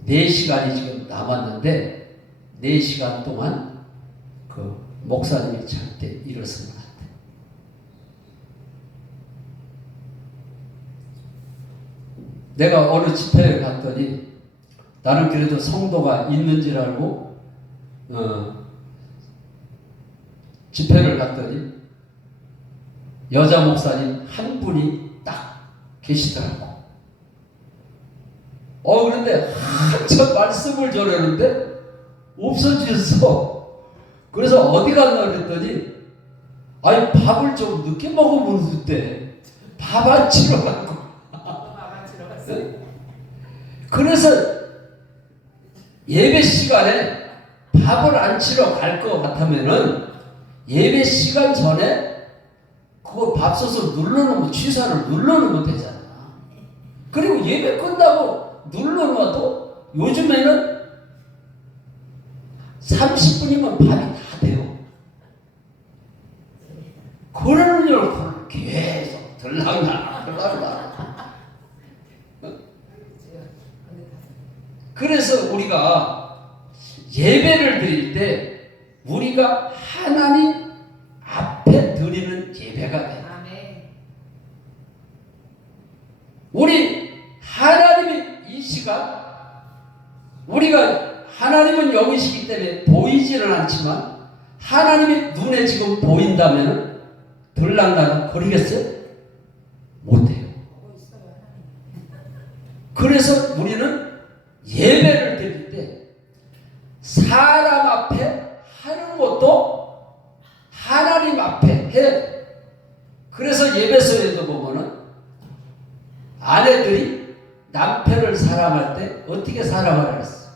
4시간이 지금 남았는데 4시간 동안 그 목사님이 절대 일어서면 안 돼. 내가 어느 집회에 갔더니 나는 그래도 성도가 있는 줄 알고 집회를 갔더니 여자 목사님 한 분이 딱 계시더라고. 그런데 한참 말씀을 전하는데 없어졌어. 그래서 어디 갔나 그랬더니 아니 밥을 좀 늦게 먹으면 그때 밥 안 치러 가고. 밥안 치러 갔어요. 그래서 예배 시간에 밥을 안 치러 갈 것 같으면은 예배 시간 전에 그거 밥솥을 눌러놓으면 취사를 눌러놓으면 되잖아. 그리고 예배 끝나고 눌러놔도 요즘에는 30분이면 밥이 다 돼요. 그러는 계속 들락날락. 그래서 우리가 예배를 드릴 때 우리가 하나님 앞에 드리는 예배가 돼요. 아멘. 우리 하나님이 이 시간 우리가 하나님은 영이시기 때문에 보이지는 않지만 하나님이 눈에 지금 보인다면 들락날락 거리겠어요? 못해요. 그래서 우리는 예배를 드릴 때 사람 앞에 하는 것도 하나님 앞에 해야 돼. 그래서 예배소에도 보면은 아내들이 남편을 사랑할 때 어떻게 사랑을 했어?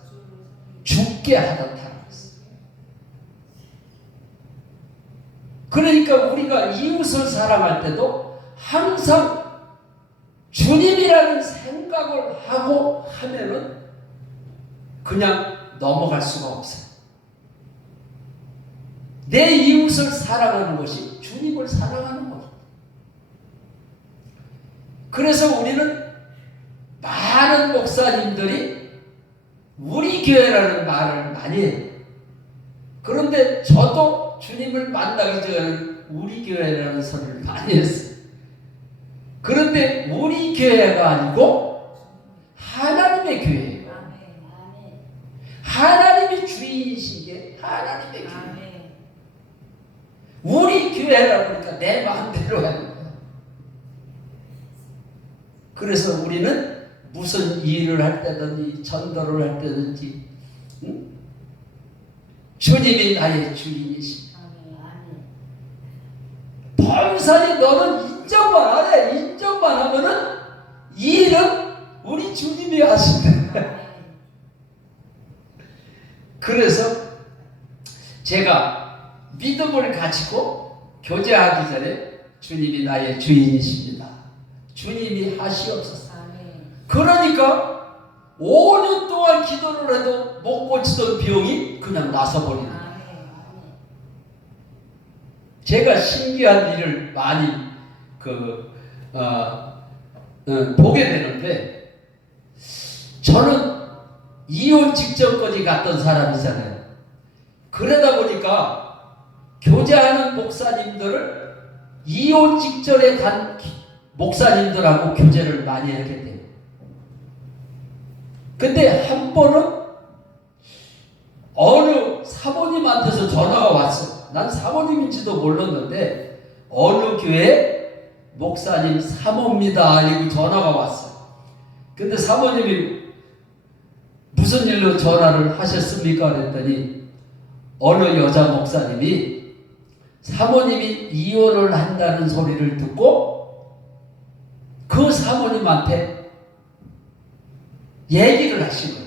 죽게 하듯하라고 했어. 그러니까 우리가 이웃을 사랑할 때도 항상 주님이라는 생각을 하고 하면은 그냥 넘어갈 수가 없어요. 내 이웃을 사랑하는 것이 주님을 사랑하는 거예요. 그래서 우리는 많은 목사님들이 우리 교회라는 말을 많이 해요. 그런데 저도 주님을 만나기 전에 우리 교회라는 소리를 많이 했어요. 그런데 우리 교회가 아니고 하나님의 교회예요. 하나님이 주인이신 게 하나님의 교회. 우리 교회라 그러니까 내 마음대로 하는 거야. 그래서 우리는 무슨 일을 할 때든지 전도를 할 때든지 주님이 나의 주인이십니다. 범사에 너는 인정만 하래. 인정만 하면은 이 일은 우리 주님이 하신다. 그래서 제가 믿음을 가지고 교제하기 전에 주님이 나의 주인이십니다. 주님이 하시옵소서. 그러니까 5년 동안 기도를 해도 못 고치던 병이 그냥 나서버리는 거예요. 제가 신기한 일을 많이 보게 되는데 저는 이혼 직전까지 갔던 사람이잖아요. 그러다 보니까 교제하는 목사님들을 이혼 직전에 간 목사님들하고 교제를 많이 하게 돼요. 근데 한 번은 어느 사모님한테서 전화가 왔어. 난 사모님인지도 몰랐는데 어느 교회 목사님 사모입니다. 이러고 전화가 왔어. 근데 사모님이 무슨 일로 전화를 하셨습니까? 그랬더니 어느 여자 목사님이 사모님이 이혼을 한다는 소리를 듣고 그 사모님한테 얘기를 하신 거예요.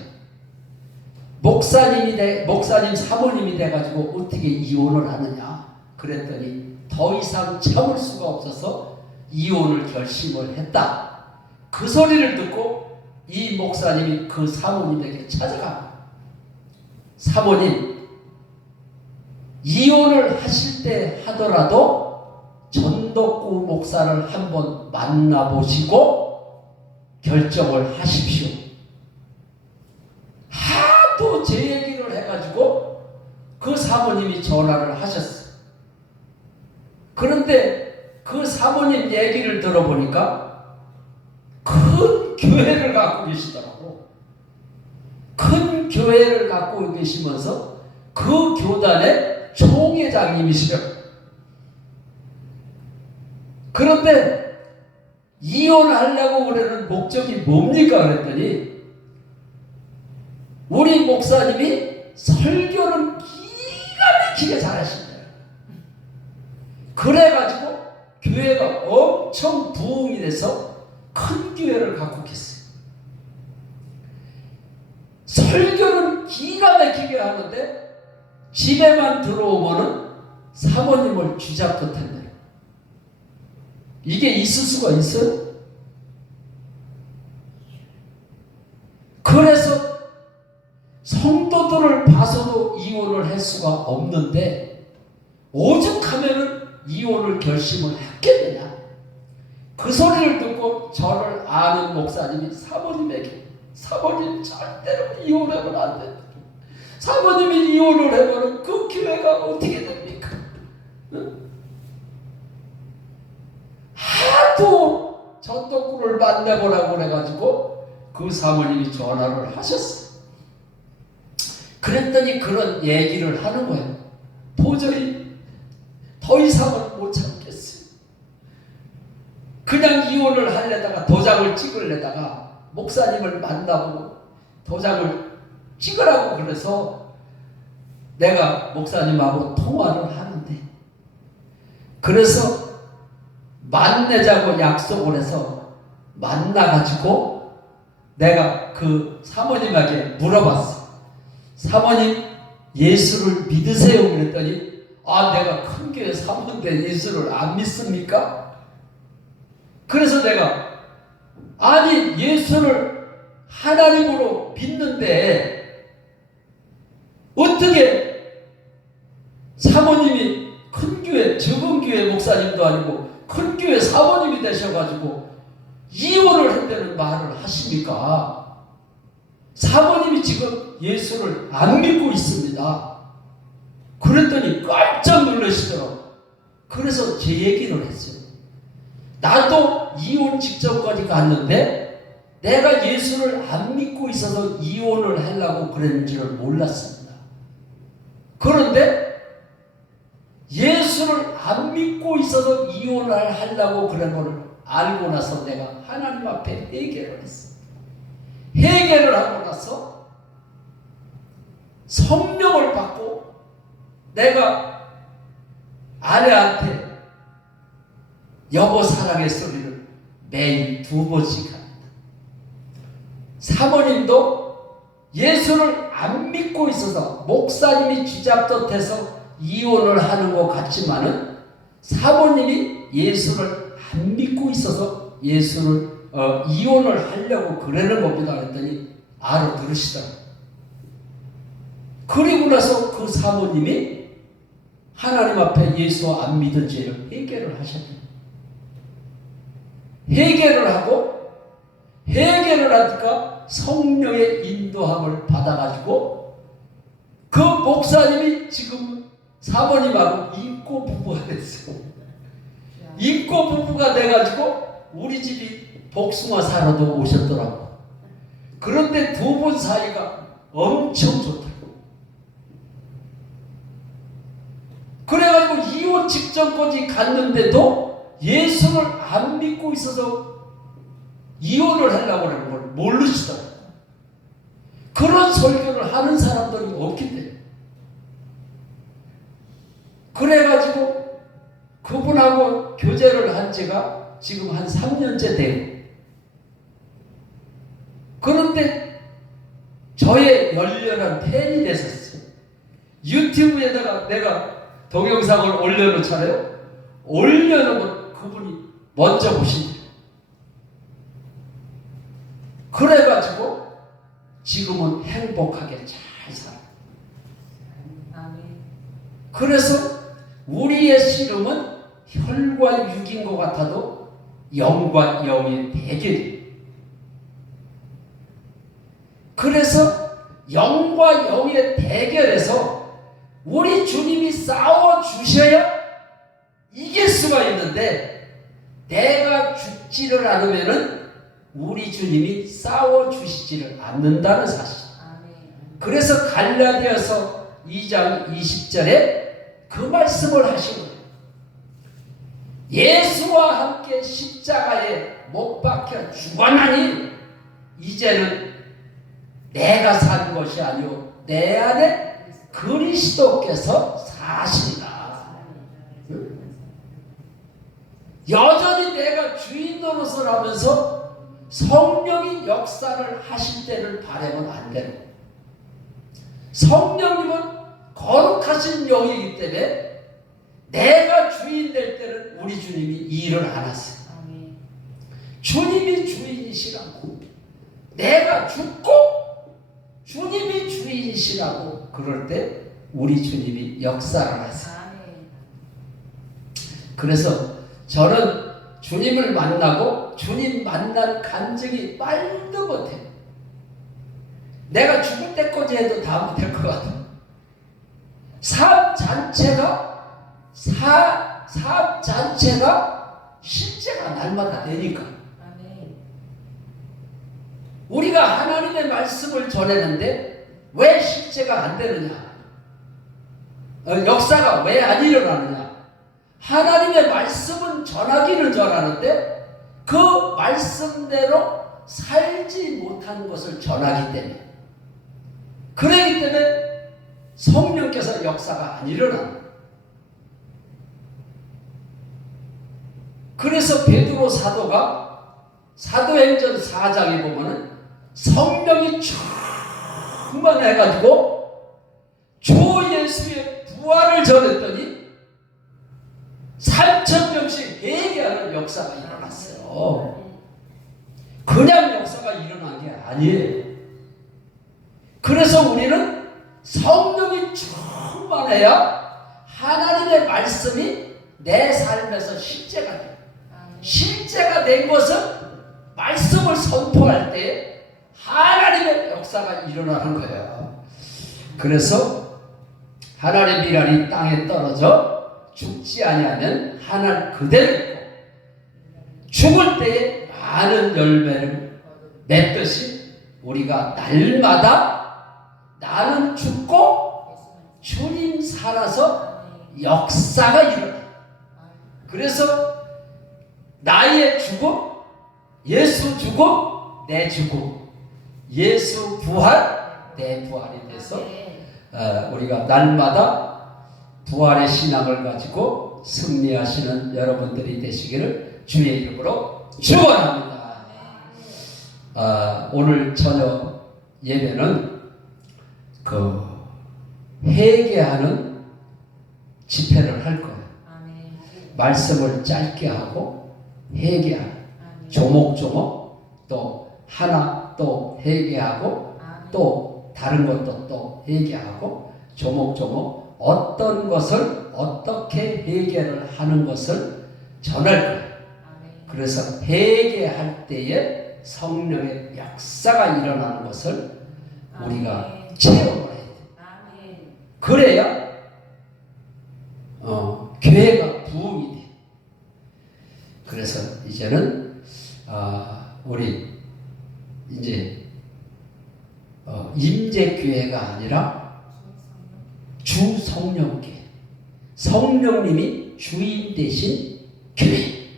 목사님 사모님이 돼가지고 어떻게 이혼을 하느냐 그랬더니 더 이상 참을 수가 없어서 이혼을 결심을 했다. 그 소리를 듣고 이 목사님이 그 사모님에게 찾아갑니다. 사모님, 이혼을 하실 때 하더라도 전덕구 목사를 한번 만나보시고 결정을 하십시오. 하도 제 얘기를 해가지고 그 사모님이 전화를 하셨어요. 그런데 그 사모님 얘기를 들어보니까 큰 교회를 갖고 계시더라고. 큰 교회를 갖고 계시면서 그 교단의 총회장님이시요. 그런데 이혼하려고 그러는 목적이 뭡니까? 그랬더니 우리 목사님이 설교는 기가 막히게 잘하신대요. 그래가지고 교회가 엄청 부흥이 돼서 큰 교회를 갖고 계세요. 설교는 기가 막히게 하는데 집에만 들어오면은 사모님을 쥐잡듯한다. 이게 있을 수가 있어요? 그래서 성도들을 봐서도 이혼을 할 수가 없는데 오죽하면은 이혼을 결심을 했겠느냐. 그 소리를 듣고 저를 아는 목사님이 사모님에게 사모님 절대로 이혼하면 안 된다. 사모님이 이혼을 해버리면 그 교회가 어떻게 됩니까? 응? 하도 전덕구를 만나보라고 그래가지고 그 사모님이 전화를 하셨어요. 그랬더니 그런 얘기를 하는 거예요. 도저히 더 이상은 못 참겠어요. 그냥 이혼을 하려다가 도장을 찍으려다가 목사님을 만나보고 도장을 찍으라고 그래서 내가 목사님하고 통화를 하는데 그래서 만나자고 약속을 해서 만나가지고 내가 그 사모님에게 물어봤어. 사모님 예수를 믿으세요? 그랬더니 내가 큰 교회 사모인데 예수를 안 믿습니까? 그래서 내가 아니 예수를 하나님으로 믿는데 어떻게 사모님이 큰 교회 적은 교회 목사님도 아니고 큰 교회 사모님이 되셔가지고 이혼을 한다는 말을 하십니까? 사모님이 지금 예수를 안 믿고 있습니다. 그랬더니 깜짝 놀라시더라고요. 그래서 제 얘기를 했어요. 나도 이혼 직전까지 갔는데 내가 예수를 안 믿고 있어서 이혼을 하려고 그랬는 줄을 몰랐습니다. 그런데 예수를 안 믿고 있어서 이혼을 하려고 그런 것을 알고 나서 내가 하나님 앞에 회개를 했어요. 회개를 하고 나서 성령을 받고 내가 아내한테 여보 사랑의 소리를 매일 2번씩 합니다. 사모님도 예수를 안 믿고 있어서 목사님이 쥐잡듯 해서 이혼을 하는 것 같지만은 사모님이 예수를 안 믿고 있어서 예수를 이혼을 하려고 그러는 겁니다. 그랬더니 알아들으시더라고요. 그리고 나서 그 사모님이 하나님 앞에 예수 안 믿은 죄를 회개를 하셨대요. 회개를 하고 회개를 하니까 성령의 인도함을 받아가지고 그 목사님이 지금 사모님하고 인고 부부가 됐어요. 인고 부부가 돼가지고 우리 집이 복숭아 사러도 오셨더라고. 그런데 두 분 사이가 엄청 좋다고. 그래가지고 이혼 직전까지 갔는데도 예수를 안 믿고 있어서 이혼을 하려고 하는 걸 모르시더라고요. 그런 설교를 하는 사람들이 없기 때문에. 그래가지고 그분하고 교제를 한 지가 지금 한 3년째 돼요. 그런데 저의 열렬한 팬이 됐었어요. 유튜브에다가 내가 동영상을 올려놓잖아요. 올려놓으면 그분이 먼저 보신대요. 그래가지고 지금은 행복하게 잘 살아요. 아멘. 그래서 우리의 씨름은 혈과 육인 것 같아도 영과 영의 대결이에요. 그래서 영과 영의 대결에서 우리 주님이 싸워주셔야 이길 수가 있는데, 내가 죽지를 않으면은 우리 주님이 싸워주시지를 않는다는 사실. 그래서 갈라디아서 2장 20절에 그 말씀을 하신 거예요. 예수와 함께 십자가에 못 박혀 죽었나니 이제는 내가 산 것이 아니오 내 안에 그리스도께서 사시리라. 여전히 내가 주인 노릇을 하면서 성령이 역사를 하실 때를 바라면 안 되는 거예요. 성령님은 거룩하신 영이기 때문에 내가 주인 될 때는 우리 주님이 일을 안 하세요. 주님이 주인이시라고, 내가 죽고 주님이 주인이시라고 그럴 때 우리 주님이 역사를 하세요. 그래서 저는 주님을 만나고 주님 만난 간증이 말도 못해요. 내가 죽을 때까지 해도 다 못할 것 같아요. 삶 자체가 실제가 날마다 되니까. 우리가 하나님의 말씀을 전했는데 왜 실제가 안 되느냐? 역사가 왜 안 일어나느냐? 하나님의 말씀은 전하기는 전하는데 그 말씀대로 살지 못한 것을 전하기 때문에, 그러기 때문에 성령께서 역사가 안 일어납니다. 그래서 베드로 사도가 사도행전 4장에 보면은 성령이 충만해가지고 주 예수의 부활을 전했더니 3,000명씩 회개하는 역사가 일어났어요. 그냥 역사가 일어난 게 아니에요. 그래서 우리는 성령이 충만해야 하나님의 말씀이 내 삶에서 실제가 돼요. 실제가 된 것은 말씀을 선포할 때 하나님의 역사가 일어나는 거예요. 그래서 하나님의 비랄이 땅에 떨어져 죽지 아니하면 하늘 그대로 있고 죽을 때에 많은 열매를 맺듯이 우리가 날마다 나는 죽고 주님 살아서 역사가 일어나요. 그래서 나의 죽음, 예수 죽음, 내 죽음, 예수 부활, 내 부활이 돼서 우리가 날마다 부활의 신앙을 가지고 승리하시는 여러분들이 되시기를 주의 이름으로 축원합니다. 오늘 저녁 예배는 그 회개하는 집회를 할 거예요. 말씀을 짧게 하고 회개하고 조목조목 또 하나 또 회개하고 또 다른 것도 또 회개하고 조목조목 어떤 것을 어떻게 회개를 하는 것을 전할 거예요. 그래서 회개할 때에 성령의 역사가 일어나는 것을 우리가 체험을 해야 돼요. 그래야 교회가 부흥이 돼요. 그래서 이제는 우리 이제 임재교회가 아니라 주성령교회, 성령님이 주인 되신 교회.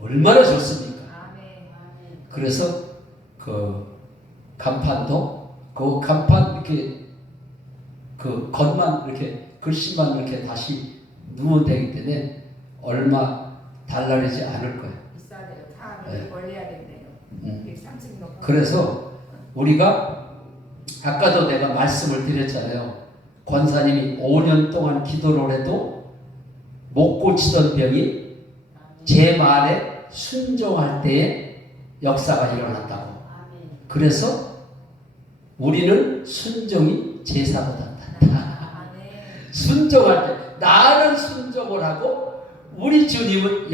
얼마나 좋습니까? 그래서 그 간판도 그 간판 이렇게 그 겉만 이렇게 글씨만 이렇게 다시 누면 되기 때문에 얼마 달라지지 않을 거예요. 비싸야 돼요. 다 네. 벌려야 된대요. 음. 3층 높아. 그래서 우리가 아까도 내가 말씀을 드렸잖아요. 권사님이 5년 동안 기도를 해도 못 고치던 병이 제 말에 순종할 때에 역사가 일어났다고. 그래서 우리는 순종이 제사보다 낫다. 아멘. 순종할 때 나는 순종을 하고 우리 주님은